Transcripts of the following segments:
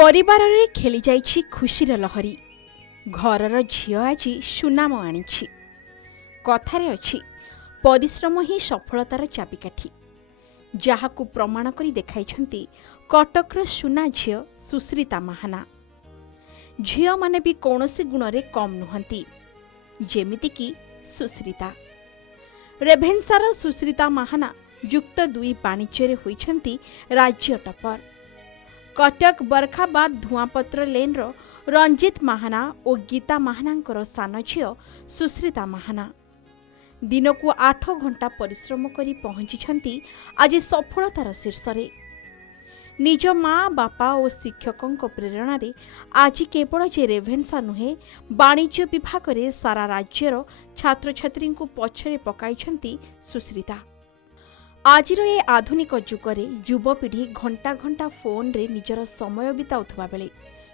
परिवार रे खेली जाइछि खुशीर लहरी घरर झियो आजी सुनाम आनिछि। कथारे अछि परिश्रम ही सफलतार चाबिकाठी जहाकू प्रमाण करी देखाइछंती कटकर सुना झियो सुश्रिता महाना। झियो माने भी कौनसी गुणरे कम नुहंती जेमिति की सुश्रिता। रेभेन्सार सुश्रिता महाना युक्त 2 वाणिज्य होइछंती राज्य टपर। कटक बरखाबाद धुआपत्र लेन्र रंजित महाना और गीता महानांकर सान झियो सुश्रिता महाना दिनकू 8 घंटा परिश्रम करी पहुंची आज सफलतार शीर्षरे। निज माँ बापा और शिक्षकों प्रेरणा रे आज केवल जे रेभेन्सा नुहे वाणिज्य विभाग रे सारा राज्यर छात्र छात्री को पछरे पकाइछंती सुश्रिता। आज ए आधुनिक जुगरे युवपीढ़ी घंटा घंटा फोन रे निजर समय बिताउथबा बेले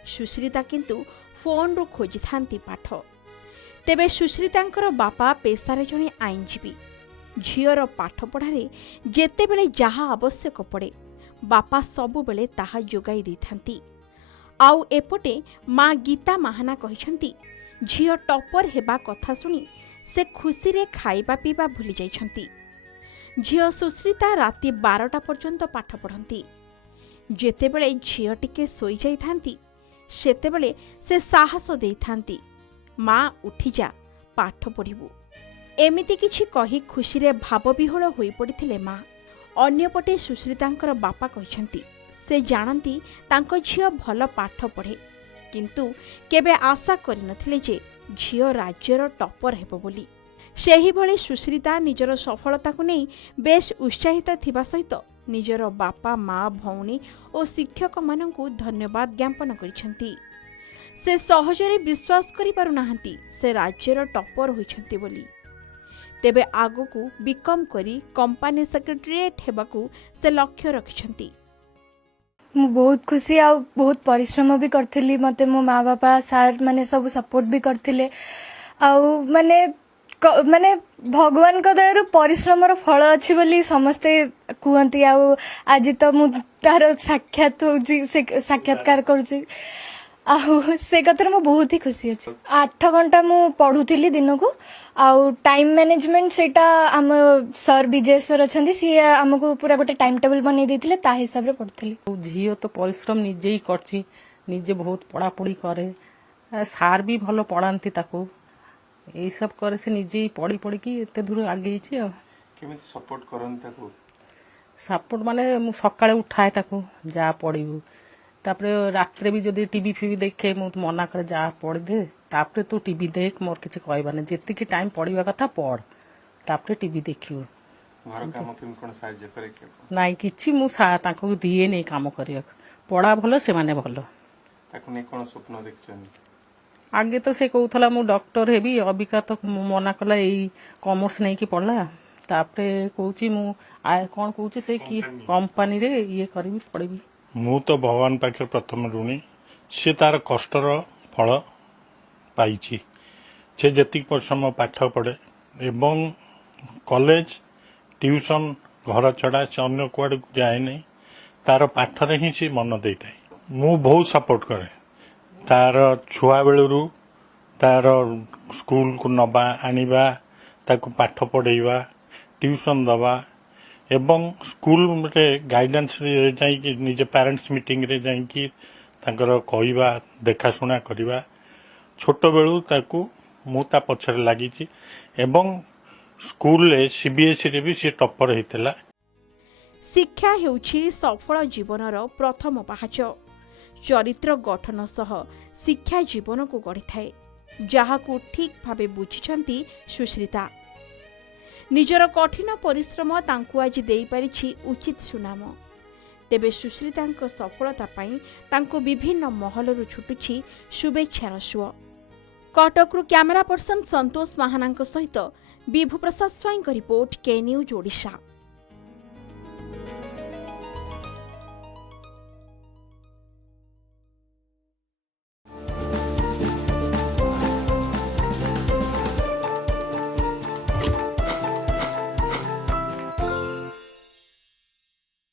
सुश्रिता किंतु फोन रो खोजी थांती पाठ। तेबे सुश्रितांकर बापा पेशारे जणे आईनजीवी। झियर पाठ पढ़ारे जेते बेले जहा आवश्यक पड़े बापा सबु बेले ताहा जोगाई देथांती। आउ एपटे माँ गीता महाना कहिछंती झियो टॉपर हेबा कथा सुनी से खुशी रे खाइबा पीबा भूली जाइछंती। झियो सुश्रिता राति 12टा पर्यंत पाठ पढ़ंती। जेतेबेले झियो टिके सोई जाइथांती सेतेबेले से साहस देइथांती, माँ उठी जा पाठ पढ़िबू। एमिति किछि कही खुशी रे भावविह्वल होई पड़िथिले माँ। अन्यपटे सुश्रितांकर बापा कहिछंती से जानती तांको झियो भल पाठ पढ़े किंतु केबे आशा करिनथिले जे झियो राज्यर टॉपर हेबो बोली। सेही भली सुश्रिता निजर सफलता को नहीं बेस उत्साहित थिबा सहित निजर बापा माँ भौणी और शिक्षक माननकु धन्यवाद ज्ञापन करिसेंती। से सहजरे विश्वास करि पारु नाहंती से राज्यर टॉपर होइछंती बोली। तेबे आगकू बीकॉम करी कंपनी सेक्रेटरीएट हेबाकू से लक्ष्य रखिछंती। मु बहुत खुशी आ बहुत परिश्रम भी करथिली। मते मो माँ बापा सार माने सब सपोर्ट भी करथिले। आ माने भगवान को दयारु परिश्रमर फल अच्छी बोली समस्ते कहती। आज तो मु तार साक्षात्कार करुची से कथार मु बहुत ही खुशी अच्छी। 8 घंटा मु पढ़ुली दिन को। आउ टाइम मैनेजमेंट सेटा आम सर विजय सर अच्छा सी आमको पूरा गोटे टाइम टेबल बन देते हिसाब से पढ़ुली। झील तो परिश्रम निजे ही करची, निजे बहुत पढ़ापढ़ी करे। सार भी भल पढ़ाती ताकू यही सब करे से निजे ही पढ़ी पढ़ी की एते दूर आगे केमिति सपोर्ट करन ताकू। सपोर्ट माने मु सकाळे उठाए ताकू जा पढ़िबू। तापरे रात्रे भी जदी टीवी फीवी देखे मु मना करे जा पढ़ दे। तापरे तू टीवी देख मोर किछ कहबाने जेतिकी टाइम पढ़िबा कथा पढ़ तापरे टीवी देखियो। घर काम केम कोन सहाय्य करे के नाही किछि मु ताको दिए नै काम करिया। पढ़ा भलो से माने भलो ताको नै कोन स्वप्न देखछन। आगे तो से कहूला मु डॉक्टर हेबी अबिका तो मना कला यही कॉमर्स नहीं कि पढ़ला। तापरे कहूची मु कौन कहूची से कि कंपनी रे ये करबी पढ़बी। मु तो भगवान पाखे प्रथम ऋणी। से तार कष्टर फल पाइछि। से जति परिश्रम पाठ पढ़े एवं कॉलेज ट्यूशन घर छड़ा से अन्य कुआड़ जाए नहीं। तार पाठरे ही से मन देता है। मु बहुत सपोर्ट करे। तार छुआ बेलू तार स्कूल को नबा आनिबा ताकू पाठ पढ़ेबा ट्यूशन दबा एवं स्कूल रे गाइडेंस रे जाई निजे पेरेंट्स मीटिंग रे जाई ताकर कहवा देखाशुना करवा। छोट बेलू ताकू मु ता पछरे लागिछि एवं स्कूल रे सीबीएसई रे भी से टॉपर हेतिला। शिक्षा हेउछि सफल जीवनर प्रथम पाहाच। चरित्र गठन सह शिक्षा जीवन को गढ़ी थाए जहाकू ठीक भावे बुझिछंती सुश्रिता। निजर कठिन परिश्रम तांकू आज देई परिछि उचित सुनाम। तेबे सुश्रितांक सफलता पाई तांको विभिन्न महलरु छुटुछि शुभेच्छार सुଅ। कटकरू कैमरा पर्सन संतोष महानांक सहित विभु प्रसाद स्वाईंक रिपोर्ट के न्यूज ओडिशा।